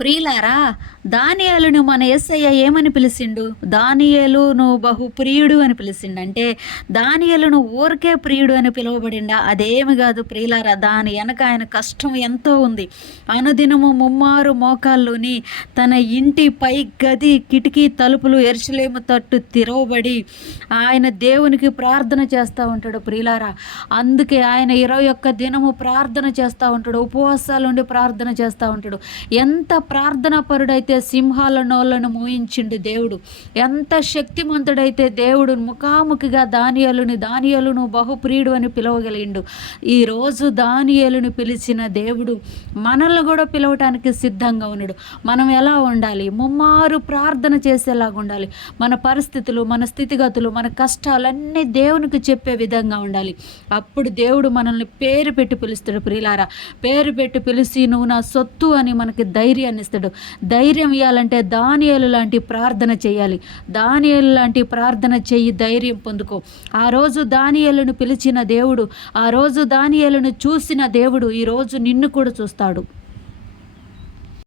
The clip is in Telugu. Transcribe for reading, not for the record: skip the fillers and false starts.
ప్రియులారా, దానియేలును మన యేసయ్య ఏమని పిలిచిండు? దానియేలును బహు ప్రియుడు అని పిలిచిండు. అంటే దానియేలును ఊరికే ప్రియుడు అని పిలువబడిండా? అదేమి కాదు ప్రియులారా. దాని వెనక ఆయన కష్టం ఎంతో ఉంది. అనుదినము ముమ్మారు మోకాల్లోని తన ఇంటి పై గది కిటికీ తలుపులు యెరూషలేము తట్టు తెరవబడి ఆయన దేవునికి ప్రార్థన చేస్తూ ఉంటాడు ప్రియులారా. అందుకే ఆయన 21 దినము ప్రార్థన చేస్తూ ఉంటాడు. ఉపవాసాలు ఉండి ప్రార్థన చేస్తూ ఉంటాడు. ఎంత ప్రార్థనా పరుడైతే సింహాల నోళ్ళను మూయించిండు దేవుడు. ఎంత శక్తిమంతుడైతే దేవుడు ముఖాముఖిగా దానియేలును బహుప్రియుడు అని పిలవగలిగిండు. ఈరోజు దానియేలుని పిలిచిన దేవుడు మనల్ని కూడా పిలవటానికి సిద్ధంగా ఉన్నాడు. మనం ఎలా ఉండాలి? ముమ్మారు ప్రార్థన చేసేలాగా ఉండాలి. మన పరిస్థితులు, మన స్థితిగతులు, మన కష్టాలన్నీ దేవునికి చెప్పే విధంగా ఉండాలి. అప్పుడు దేవుడు మనల్ని పేరు పెట్టి పిలుస్తాడు ప్రియులారా. పేరు పెట్టి పిలిచి నువ్వు నా సొత్తు అని మనకి ధైర్యాన్ని ఇస్తాడు. ధైర్యం ఇవ్వాలంటే దానియేలు లాంటి ప్రార్థన చేయాలి. దానియేలు లాంటి ప్రార్థన చెయ్యి, ధైర్యం పొందుకో. ఆ రోజు దానియేలును పిలిచిన దేవుడు, ఆ రోజు దానియేలును చూసిన దేవుడు ఈరోజు నిన్ను కూడా చూస్తాడు.